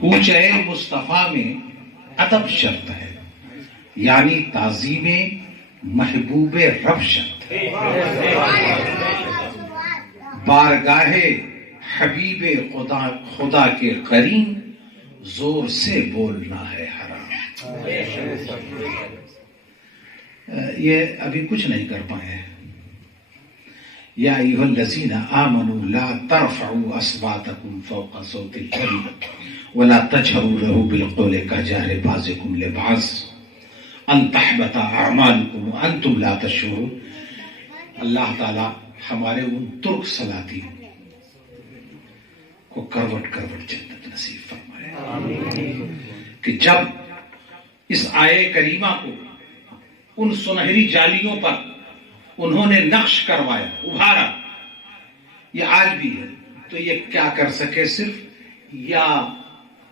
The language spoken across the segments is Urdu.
کوچے مصطفیٰ میں ادب شرط ہے، یعنی تعظیم محبوب رب شرط ہے۔ بارگاہ حبیب خدا کے قرین زور سے بولنا ہے حرام۔ یہ ابھی کچھ نہیں کر پائے ہیں۔ یا ایھا الذین آمنوا لا ترفعوا اصواتکم فوق صوت النبی ولا تجهروا له بالقول كجهر بعضکم لبعض ان تحبط اعمالکم وانتم لا تشعرون۔ اللہ تعالی ہمارے ان ترک سلاطین کو کروٹ کروٹ جنت نصیب فرمائے کہ جب اس آیے کریمہ کو ان سنہری جالیوں پر انہوں نے نقش کروایا، ابھارا، یہ آج بھی ہے، تو یہ کیا کر سکے؟ صرف یا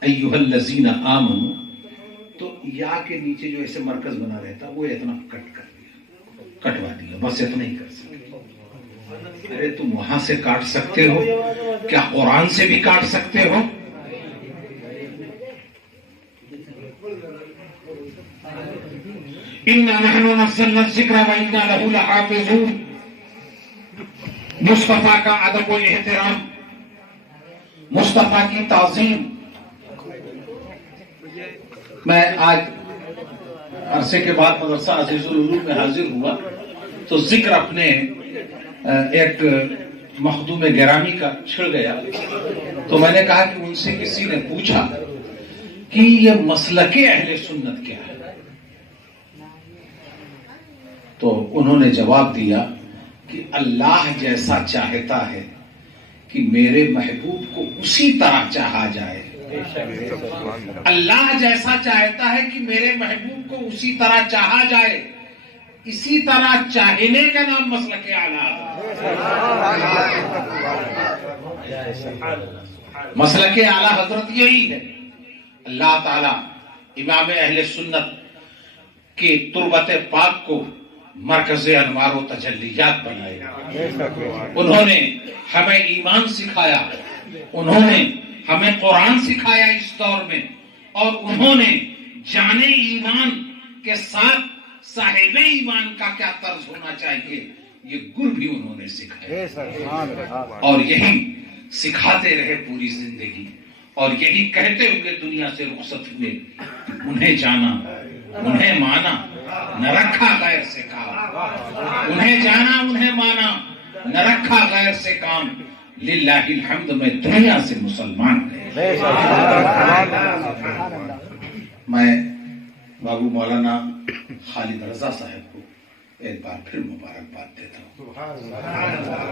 ایھا الذین آمنوا، تو یا کے نیچے جو ایسے مرکز بنا رہتا وہ اتنا کٹ کر دیا، کٹوا دیا، بس اتنا ہی کر سکے۔ ارے تم وہاں سے کاٹ سکتے ہو، کیا قرآن سے بھی کاٹ سکتے ہو؟ اِنَّا نَحْنُ نَزَّلْنَا الذِّكْرَ وَإِنَّا لَهُ لَحَافِظُونَ۔ مصطفیٰ کا ادب و احترام، مصطفیٰ کی تعظیم۔ میں آج عرصے کے بعد مدرسہ عزیز العلوم میں حاضر ہوا تو ذکر اپنے ایک مخدوم گرامی کا چھڑ گیا، تو میں نے کہا کہ ان سے کسی نے پوچھا کہ یہ مسلک اہل سنت کیا ہے، تو انہوں نے جواب دیا کہ اللہ جیسا چاہتا ہے کہ میرے محبوب کو اسی طرح چاہا جائے، اللہ جیسا چاہتا ہے کہ میرے محبوب کو اسی طرح چاہا جائے، اسی طرح چاہنے کا نام مسلک اعلیٰ ہے۔ مسلک اعلیٰ حضرت یہی ہے۔ اللہ تعالی امام اہل سنت کے تربت پاک کو مرکز انوار و تجلیات بنائے۔ انہوں نے ہمیں ایمان سکھایا، انہوں نے ہمیں قرآن سکھایا اس دور میں، اور انہوں نے جانے ایمان کے ساتھ صاحب ایمان کا کیا طرز ہونا چاہیے یہ گر بھی انہوں نے سکھایا، اور یہی سکھاتے رہے پوری زندگی، اور یہی کہتے ہوئے دنیا سے رخصت ہوئے، انہیں جانا، انہیں مانا، نہ رکھا غیر سے کام، انہیں جانا، انہیں مانا، نہ رکھا غیر سے کام، للہ الحمد میں دنیا سے مسلمان گئے۔ میں بابو مولانا خالد رضا صاحب کو ایک بار پھر مبارکباد دیتا ہوں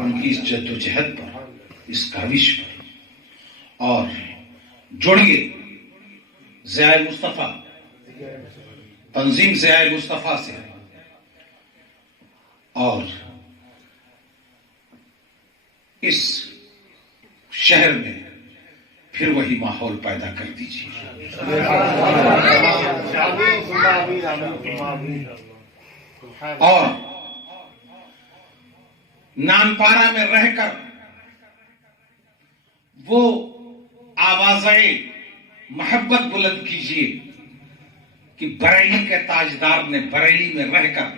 ان کی اس جد و جہد پر، اس کاوش پر، اور جوڑیے ضیاء مصطفیٰ، تنظیم ضیاء مصطفیٰ سے، اور اس شہر میں پھر وہی ماحول پیدا کر دیجیے۔ اور نانپارہ میں رہ کر وہ آوازیں محبت بلند کیجیے کہ بریلی کے تاجدار نے بریلی میں رہ کر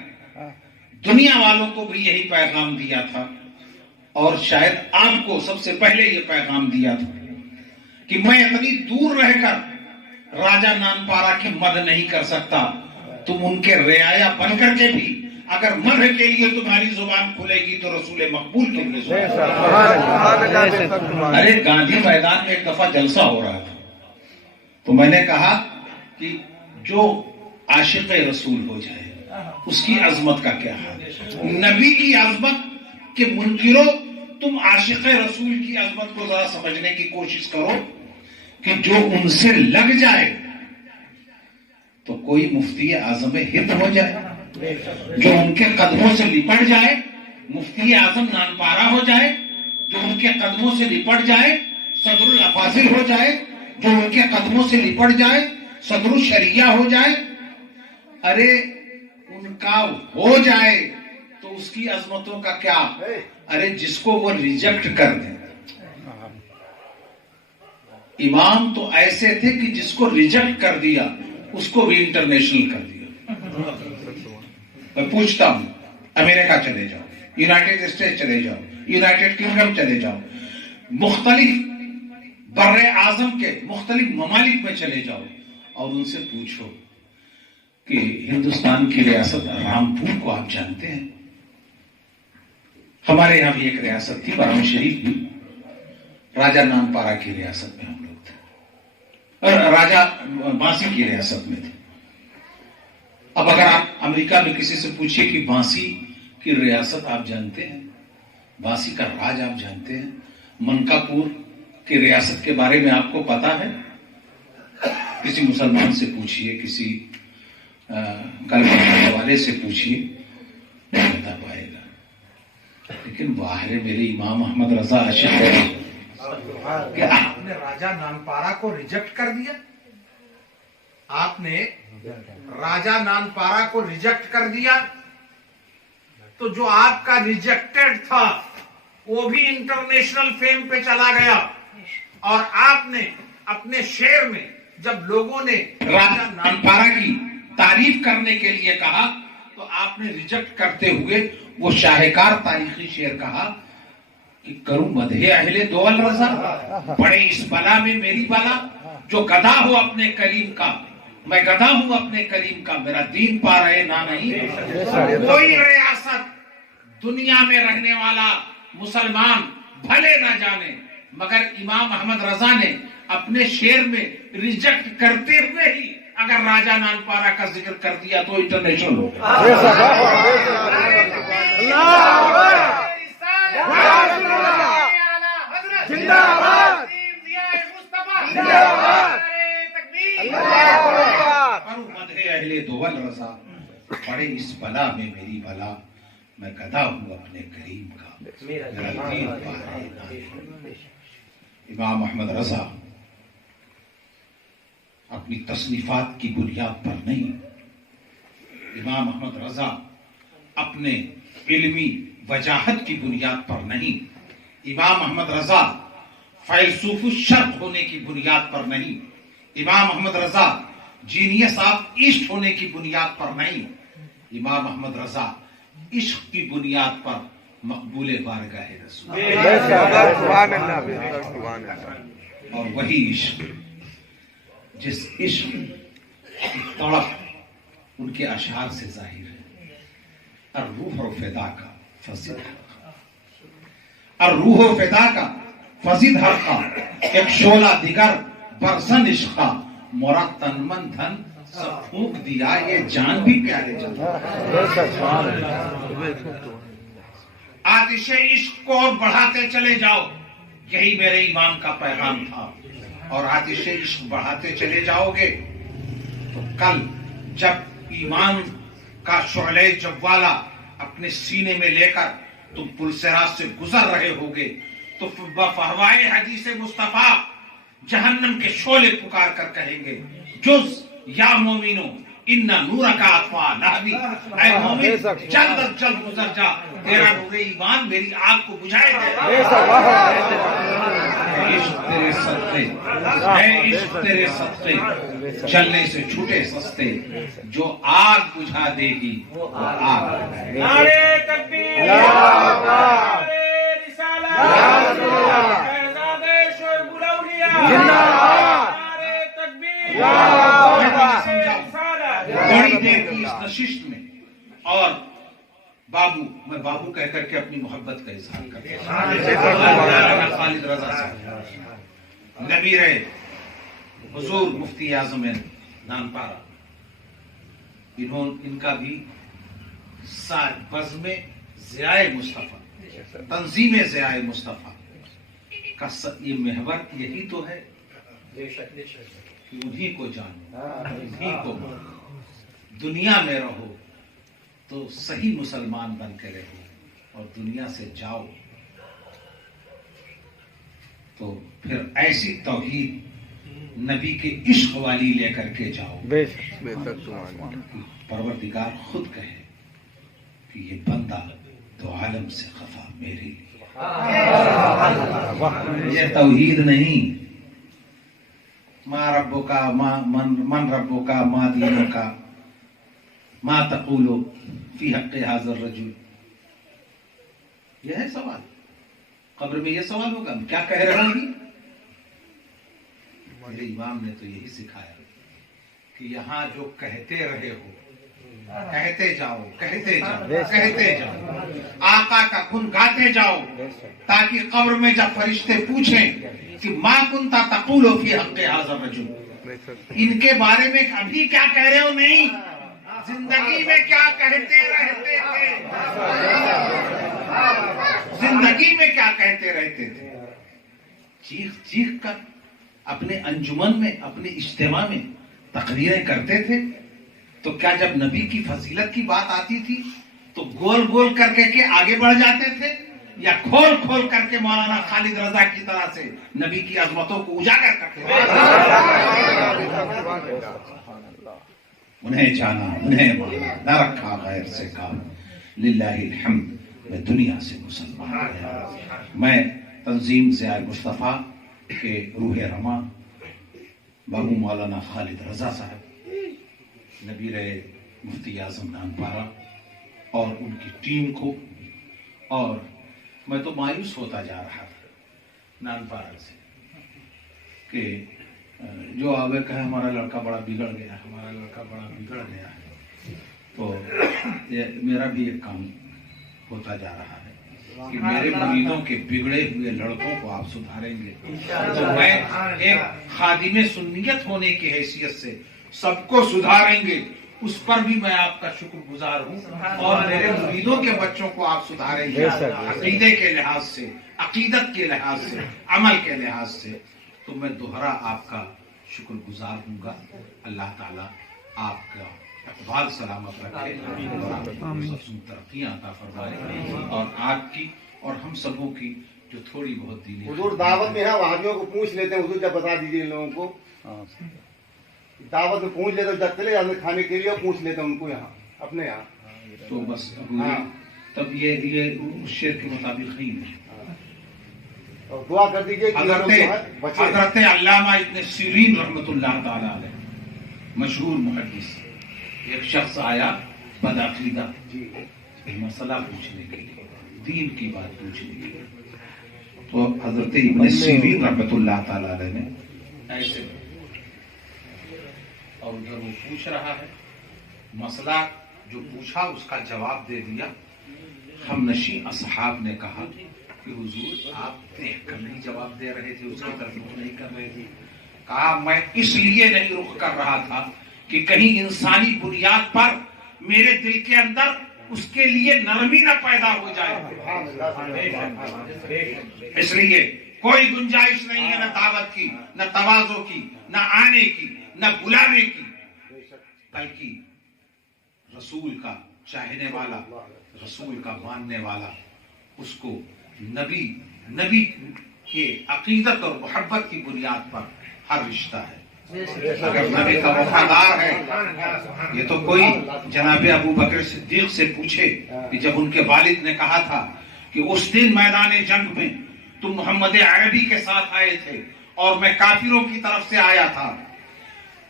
دنیا والوں کو بھی یہی پیغام دیا تھا، اور شاید آپ کو سب سے پہلے یہ پیغام دیا تھا کہ میں اتنی دور رہ کر راجہ نانپارہ کی مد نہیں کر سکتا، تم ان کے رعایا بن کر کے بھی اگر مدح کے لیے تمہاری زبان کھلے گی تو رسول مقبول تم نے زبان۔ ارے گاندھی میدان میں ایک دفعہ جلسہ ہو رہا تھا، تو میں نے کہا کہ جو عاشق رسول ہو جائے اس کی عظمت کا کیا حال ہے؟ نبی کی عظمت کے منکرو، تم عاشق رسول کی عظمت کو ذرا سمجھنے کی کوشش کرو کہ جو ان سے لگ جائے تو کوئی مفتی اعظم ہند ہو جائے، جو ان کے قدموں سے لپٹ جائے مفتی اعظم نانپارہ ہو جائے، جو ان کے قدموں سے لپٹ جائے صدر الافاضل ہو جائے، جو ان کے قدموں سے لپٹ جائے صدر الشریعہ ہو جائے۔ ارے ان کا ہو جائے تو اس کی عظمتوں کا کیا؟ ارے جس کو وہ ریجیکٹ کر دیں، امام تو ایسے تھے کہ جس کو ریجیکٹ کر دیا اس کو بھی انٹرنیشنل کر دیا. میں پوچھتا ہوں امریکہ چلے جاؤ, یونائٹڈ اسٹیٹ چلے جاؤ, یونائٹڈ کنگڈم چلے جاؤ, مختلف بر اعظم کے مختلف ممالک میں چلے جاؤ اور ان سے پوچھو کہ ہندوستان کی ریاست رامپور کو آپ جانتے ہیں؟ ہمارے یہاں بھی ایک ریاست تھی برہم شریف بھی, راجہ نامپارا کی ریاست میں ہم لوگ تھے, اور راجہ بانسی کی ریاست میں تھے. اب اگر آپ امریکہ میں کسی سے پوچھیے کہ بانسی کی ریاست آپ جانتے ہیں, بانسی کا راج آپ جانتے ہیں, منکاپور کی ریاست کے بارے میں آپ کو پتا ہے, کسی مسلمان سے پوچھئے, کسی کلمہ والے سے پوچھئے, نہیں بتا پائے گا. لیکن باہر میرے امام احمد رضا عاشق کہ آپ نے راجہ نانپارا کو ریجیکٹ کر دیا. آپ نے راجہ نانپارا کو ریجیکٹ کر دیا تو جو آپ کا ریجیکٹڈ تھا وہ بھی انٹرنیشنل فیم پہ چلا گیا. اور آپ نے اپنے شعر میں جب لوگوں نے راجہ نانپارا کی تعریف کرنے کے لیے کہا تو آپ نے ریجیکٹ کرتے ہوئے وہ شاہکار تاریخی شعر کہا کہ کروں مدح اہل دول رضا, پڑے اس بلا میں میری بلا, جو گدھا ہو اپنے کریم کا, میں گدھا ہوں اپنے کریم کا, میرا دین پا رہے نہ نہیں. کوئی ریاست دنیا میں رہنے والا مسلمان بھلے نہ جانے, مگر امام احمد رضا نے اپنے شعر میں ریجیکٹ کرتے ہوئے ہی اگر راجہ نانپارا کا ذکر کر دیا تو انٹرنیشنل ہو گیا. اہل دول رضا, پڑے اس بلا میں میری بلا, میں گدھا ہوں اپنے کریم کا, میرا دین پا رہے نہ نہیں. امام احمد رضا اپنی تصنیفات کی بنیاد پر نہیں, امام احمد رضا اپنے علمی وجاہت کی بنیاد پر نہیں, امام احمد رضا فیلسوف الشرق ہونے کی بنیاد پر نہیں, امام Ahmad Raza genius of asset ہونے کی بنیاد پر نہیں, امام احمد رضا عشق کی بنیاد پر مقبول بارگاہ رسول. اور وہی عشق جس عشق کی تڑپ ان کے اشعار سے ظاہر ہے. الروح و فدا کا فزد حقا, الروح و فدا کا فزد حقا, ایک شعلہ دیگر برزن عشقا, مورا تن من دھن سب پھونک دیا, یہ جان بھی پیارے جان. آتش عشق کو اور بڑھاتے چلے جاؤ, یہی میرے امام کا پیغام تھا. اور آتش عشق بڑھاتے چلے جاؤ گے تو کل جب ایمان کا شعلہ جوالا اپنے سینے میں لے کر تم پلسرات سے گزر رہے ہوگے تو بفہوائے حدیث مصطفیٰ جہنم کے شعلے پکار کر کہیں گے, جز یا مومنو ان نور کا اطفا نہبی, اے مومن جلد از جلد گزر جا, تیرا نور ایمان میری آگ کو بجھائے گا. عشق تیرے صدقے, اے عشق تیرے صدقے, جلنے سے چھوٹے سستے, جو آگ بجھا دے گی وہ آگ. نعرے تکبیر, نعرے رسالت, شہزادے شعیب الاولیاء, نعرے تکبیر. بڑی دیر کی اس نشست میں, اور بابو, میں بابو کہہ کر کے اپنی محبت کا اظہار کرتا ہوں, خالد رضا صاحب نبیر حضور مفتی اعظم نانپارا, ان کا بھی بزم ضیاء مصطفیٰ, تنظیم ضیاء مصطفیٰ کا یہ محور یہی تو ہے کہ انہی کو جانو, انہی کو مانو, دنیا میں رہو تو صحیح مسلمان بن کے رہو, اور دنیا سے جاؤ تو پھر ایسی توحید نبی کے عشق والی لے کر کے جاؤ. پروردگار خود کہے کہ یہ بندہ تو عالم سے خفا میرے لیے. یہ توحید نہیں, ما ربک من ربک ما دینک ما تقول فی حق هذا الرجل. یہ ہے سوال. قبر میں یہ سوال ہوگا ہم کیا کہہ رہے ہیں. میرے امام نے تو یہی سکھایا کہ یہاں جو کہتے رہے ہو کہتے جاؤ کہتے جاؤ کہتے جاؤ, آقا کا گن گاتے جاؤ, تاکہ قبر میں جب فرشتے پوچھیں کہ ما کنتا تقول فی حق هذا الرجل, ان کے بارے میں ابھی کیا کہہ رہے ہو, نہیں زندگی میں کیا کہتے رہتے تھے, زندگی میں کیا کہتے رہتے تھے. چیخ چیخ کر اپنے انجمن میں اپنے اجتماع میں تقریریں کرتے تھے. تو کیا جب نبی کی فضیلت کی بات آتی تھی تو گول گول کر کے آگے بڑھ جاتے تھے, یا کھول کھول کر کے مولانا خالد رضا کی طرح سے نبی کی عظمتوں کو اجاگر کرتے تھے. انہیں جانا انہیں مانا نہ رکھا غیر سے کام, للہ الحمد. میں دنیا سے مسلمان گیا. میں تنظیم ضیاء مصطفیٰ کے روح رواں بابو مولانا خالد رضا صاحب, نبیر مفتی اعظم نانپارہ اور ان کی ٹیم کو, اور میں تو مایوس ہوتا جا رہا تھا نانپارہ سے کہ جو آگے کہے ہمارا لڑکا بڑا بگڑ گیا, ہمارا لڑکا بڑا بگڑ گیا ہے. تو میرا بھی ایک کام ہوتا جا رہا ہے کہ میرے مریدوں کے بگڑے ہوئے لڑکوں کو آپ سدھاریں گے. تو میں ایک خادم سنیت ہونے کی حیثیت سے سب کو سدھاریں گے, اس پر بھی میں آپ کا شکر گزار ہوں. اور میرے مریدوں کے بچوں کو آپ سدھاریں گے عقیدے کے لحاظ سے, عقیدت کے لحاظ سے, عمل کے لحاظ سے. تو میں دوہرا آپ کا شکر گزار ہوں گا. اللہ تعالیٰ آپ کا اقبال سلامت رکھے اور آپ کو ترقیاں عطا فرمائے, اور آپ کی اور ہم سبوں کی جو تھوڑی بہت دینی حضور دعوت میں ہے, وہابیوں کو پوچھ لیتے ہیں. حضور جب بتا دیجیے ان لوگوں کو, دعوت میں پوچھ لیتے, جب چلے جاتے کھانے کے لیے پوچھ لیتے ان کو یہاں اپنے یہاں. تو بس تب یہ شعر کے مطابق ہی نہیں. اور دعا کر دیجیے حضرت علامہ ابن سیرین رحمۃ اللہ تعالی علیہ مشہور محدث, ایک شخص آیا بدعقیدہ مسئلہ پوچھنے کے لیے, دین کی بات پوچھنے کے لیے. تو حضرت ابن سیرین رحمۃ اللہ تعالی علیہ نے ایسے, اور ادھر وہ پوچھ رہا ہے, مسئلہ جو پوچھا اس کا جواب دے دیا. ہم نشیں اصحاب نے کہا کہ حضور آپ دیکھ کر نہیں جواب دے رہے تھے, اس کی طرف رخ نہیں کر رہے تھے. کہا میں اس لیے نہیں رخ کر رہا تھا کہ کہیں انسانی بنیاد پر میرے دل کے اندر اس کے لیے نرمی نہ پیدا ہو جائے. اس لیے کوئی گنجائش نہیں ہے نہ دعوت کی, نہ تواضع کی, نہ آنے کی, نہ بلانے کی, بلکہ رسول کا چاہنے والا, رسول کا ماننے والا, اس کو نبی کے عقیدت اور محبت کی بنیاد پر ہر رشتہ ہے. اگر نبی کا وفادار ہے, یہ تو کوئی جناب ابو بکر صدیق سے پوچھے کہ جب ان کے والد نے کہا تھا کہ اس دن میدان جنگ میں تم محمد عربی کے ساتھ آئے تھے اور میں کافروں کی طرف سے آیا تھا,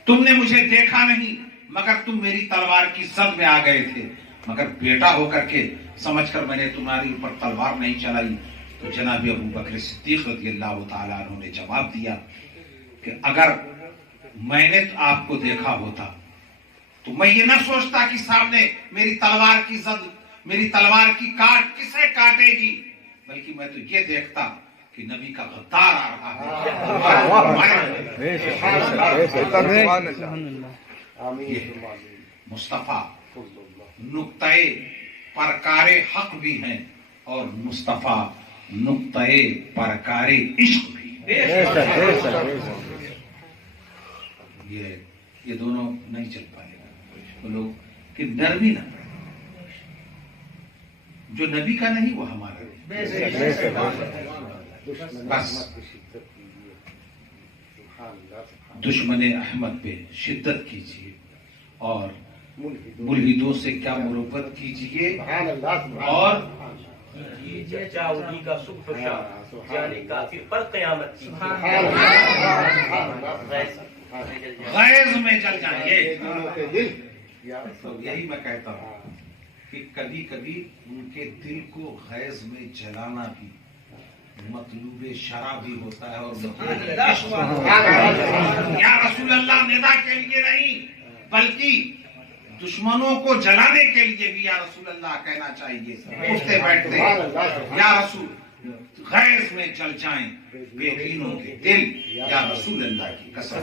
تم نے مجھے دیکھا نہیں مگر تم میری تلوار کی زد میں آ گئے تھے, مگر بیٹا ہو کر کے سمجھ کر میں نے تمہاری اوپر تلوار نہیں چلائی. تو جناب ابو بکر صدیق رضی اللہ تعالیٰ عنہ نے جواب دیا کہ اگر میں نے آپ کو دیکھا ہوتا تو میں یہ نہ سوچتا کہ سامنے میری تلوار کی زد, میری تلوار کی کاٹ کسے کاٹے گی, بلکہ میں تو یہ دیکھتا کہ نبی کا غدار آ رہا ہے. مصطفیٰ نقطۂ پرکار حق بھی ہیں اور مصطفیٰ نقطۂ پرکار عشق بھی. یہ دونوں نہیں چل پائے گا. بولو کہ نرمی نہ پڑے, جو نبی کا نہیں وہ ہمارا نہیں. بس دشمن احمد پہ شدت کیجیے اور ملحدوں سے کیا مروت کیجیے, اور چاودی کا سکھ یعنی کافر پر قیامت کی غیظ میں جل جائیں گے. دلوں کے دل تو یہی میں کہتا ہوں کہ کبھی کبھی ان کے دل کو غیظ میں جلانا بھی مطلوب شرع بھی ہوتا ہے اور یا رسول اللہ ندا کے لیے نہیں بلکہ دشمنوں کو جلانے کے لیے بھی یا رسول اللہ کہنا چاہیے. اٹھتے بیٹھتے یا رسول غیظ میں جل جائیں بے دینوں کے دل یا رسول اللہ کی قسم.